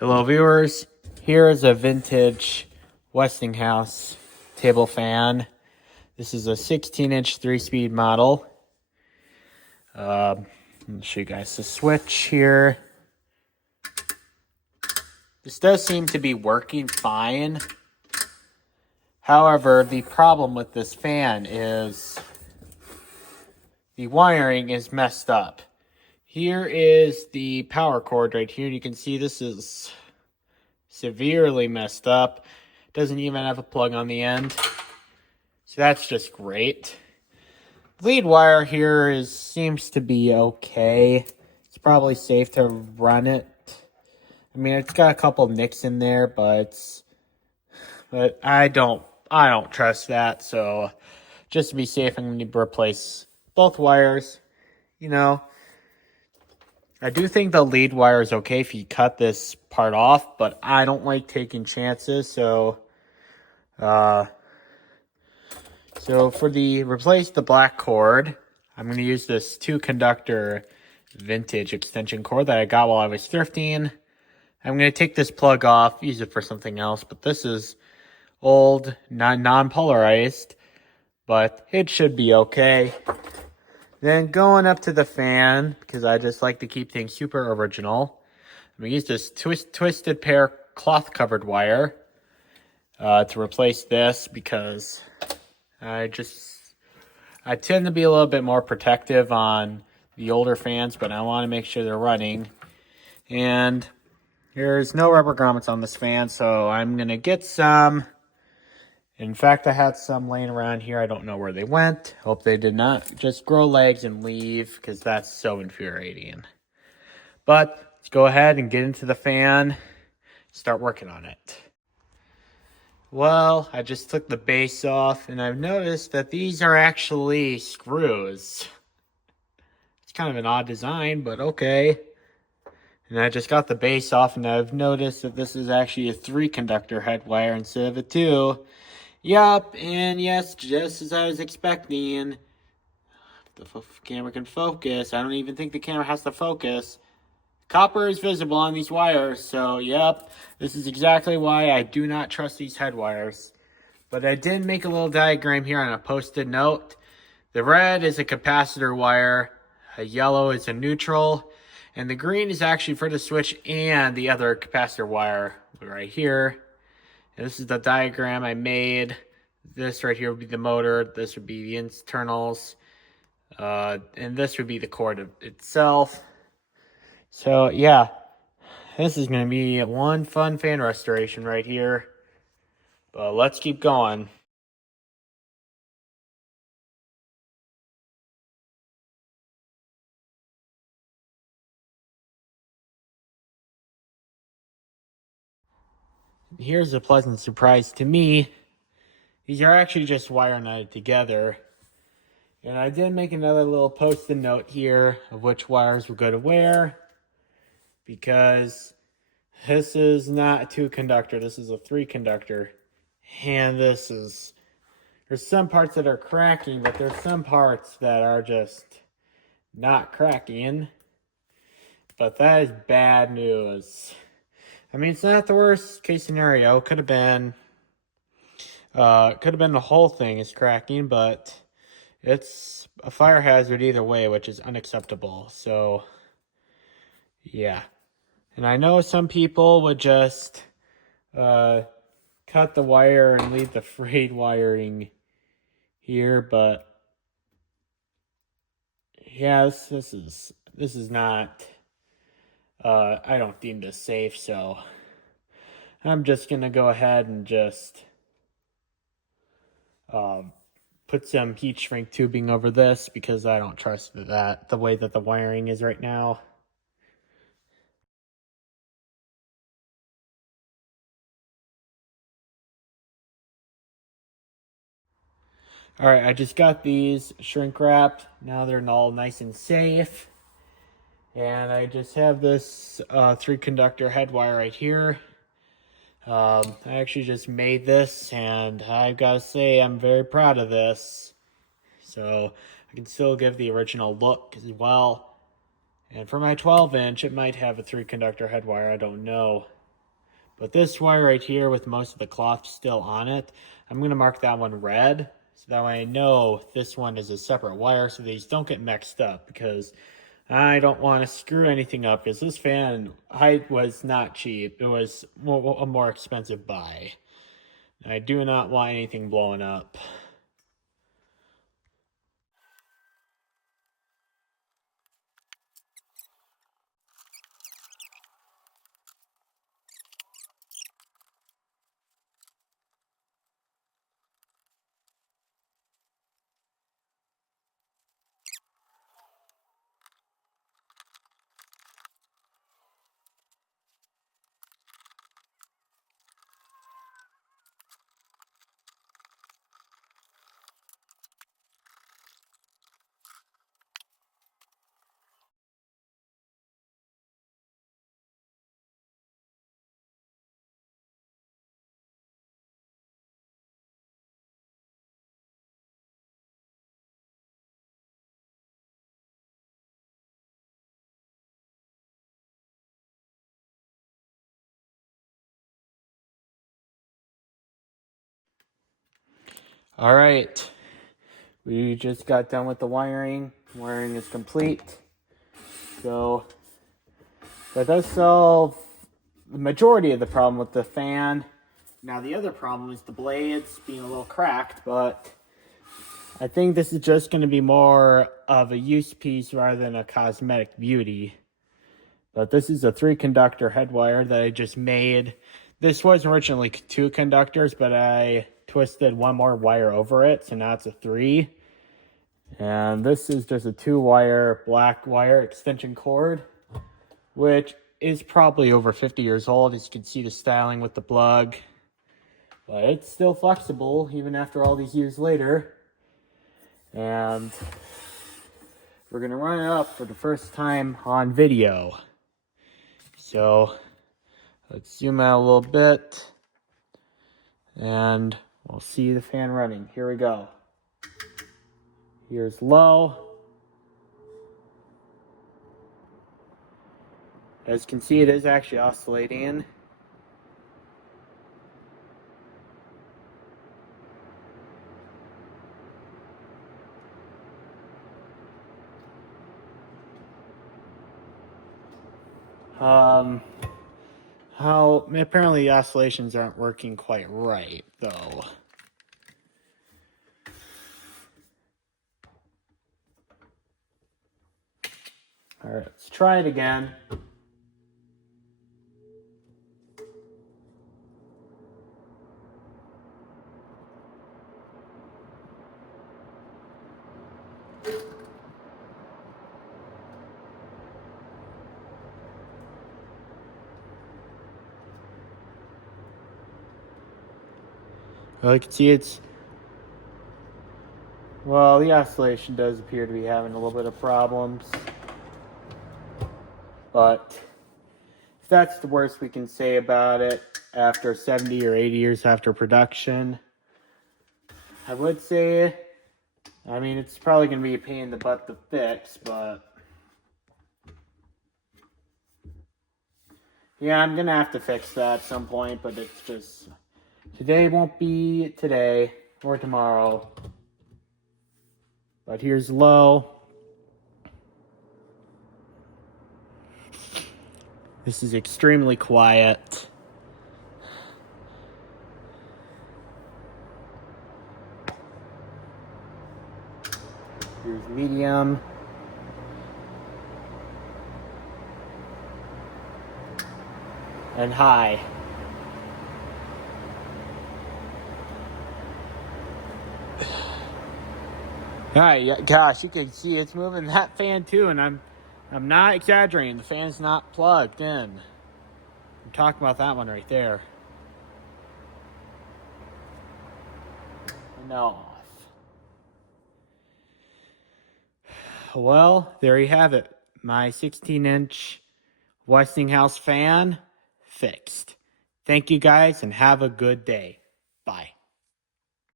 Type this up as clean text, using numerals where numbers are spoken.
Hello viewers, here is a vintage Westinghouse table fan. This is a 16-inch 3-speed model. Let me show you guys the switch here. This does seem to be working fine. However, the problem with this fan is the wiring is messed up. Here is the power cord right here. You can see this is severely messed up. Doesn't even have a plug on the end. So that's just great. Lead wire here seems to be okay. It's probably safe to run it. I mean, it's got a couple nicks in there, but I don't trust that. So just to be safe, I'm going to replace both wires. You know, I do think the lead wire is okay if you cut this part off, but I don't like taking chances. So for the replace the black cord, I'm going to use this 2-conductor vintage extension cord that I got while I was thrifting. I'm going to take this plug off, use it for something else, but this is old, non-polarized, but it should be okay. Then going up to the fan, because I just like to keep things super original, I'm going to use this twisted pair cloth-covered wire to replace this, because I tend to be a little bit more protective on the older fans, but I want to make sure they're running. And there's no rubber grommets on this fan, so I'm going to get some. In fact, I had some laying around here. I don't know where they went. Hope they did not just grow legs and leave, because that's so infuriating. But let's go ahead and get into the fan, start working on it. Well, I just took the base off, and I've noticed that these are actually screws. It's kind of an odd design, but okay. And I just got the base off, and I've noticed that this is actually a 3-conductor head wire instead of a 2. Yup, and yes, just as I was expecting. If the camera can focus. I don't even think the camera has to focus. Copper is visible on these wires, so yep, this is exactly why I do not trust these head wires. But I did make a little diagram here on a post-it note. The red is a capacitor wire, a yellow is a neutral, and the green is actually for the switch and the other capacitor wire right here. And this is the diagram I made. This right here would be the motor, this would be the internals, and this would be the cord itself. So yeah, this is going to be one fun fan restoration right here. But let's keep going. Here's a pleasant surprise to me. These are actually just wire knotted together. And I did make another little post-it note here of which wires will go to where. Because this is not a 2-conductor, this is a 3-conductor. And there's some parts that are cracking, but there's some parts that are just not cracking. But that is bad news. I mean, it's not the worst case scenario. Could have been the whole thing is cracking, but it's a fire hazard either way, which is unacceptable. So, yeah. And I know some people would just cut the wire and leave the frayed wiring here, but yeah, this is not. I don't deem this safe, so I'm just gonna go ahead and just put some heat shrink tubing over this because I don't trust the way that the wiring is right now. All right, I just got these shrink wrapped. Now they're all nice and safe. And I just have this 3-conductor head wire right here. I actually just made this, and I've got to say I'm very proud of this. So I can still give the original look as well. And for my 12-inch, it might have a 3-conductor head wire, I don't know. But this wire right here with most of the cloth still on it, I'm going to mark that one red. So that way I know this one is a separate wire so these don't get mixed up, because I don't want to screw anything up, because this fan height was not cheap. It was a more expensive buy. I do not want anything blowing up. All right, we just got done with the wiring. Wiring is complete. So that does solve the majority of the problem with the fan. Now the other problem is the blades being a little cracked, but I think this is just going to be more of a use piece rather than a cosmetic beauty. But this is a 3-conductor head wire that I just made. This was originally 2 conductors, but I twisted one more wire over it, so now it's a 3. And this is just a 2-wire black wire extension cord, which is probably over 50 years old. As you can see the styling with the plug. But it's still flexible, even after all these years later. And we're going to run it up for the first time on video. So let's zoom out a little bit. And we'll see the fan running. Here we go. Here's low. As you can see, it is actually oscillating. How apparently the oscillations aren't working quite right, though. All right, let's try it again. Well, you can see the oscillation does appear to be having a little bit of problems. But if that's the worst we can say about it after 70 or 80 years after production, I would say, I mean, it's probably going to be a pain in the butt to fix, but yeah, I'm going to have to fix that at some point, but it's just, today won't be today or tomorrow. But here's low. This is extremely quiet. Here's medium. And high. All right, yeah, gosh, you can see it's moving that fan too, and I'm not exaggerating. The fan's not plugged in. I'm talking about that one right there. And now off. Well, there you have it. My 16-inch Westinghouse fan fixed. Thank you guys and have a good day. Bye.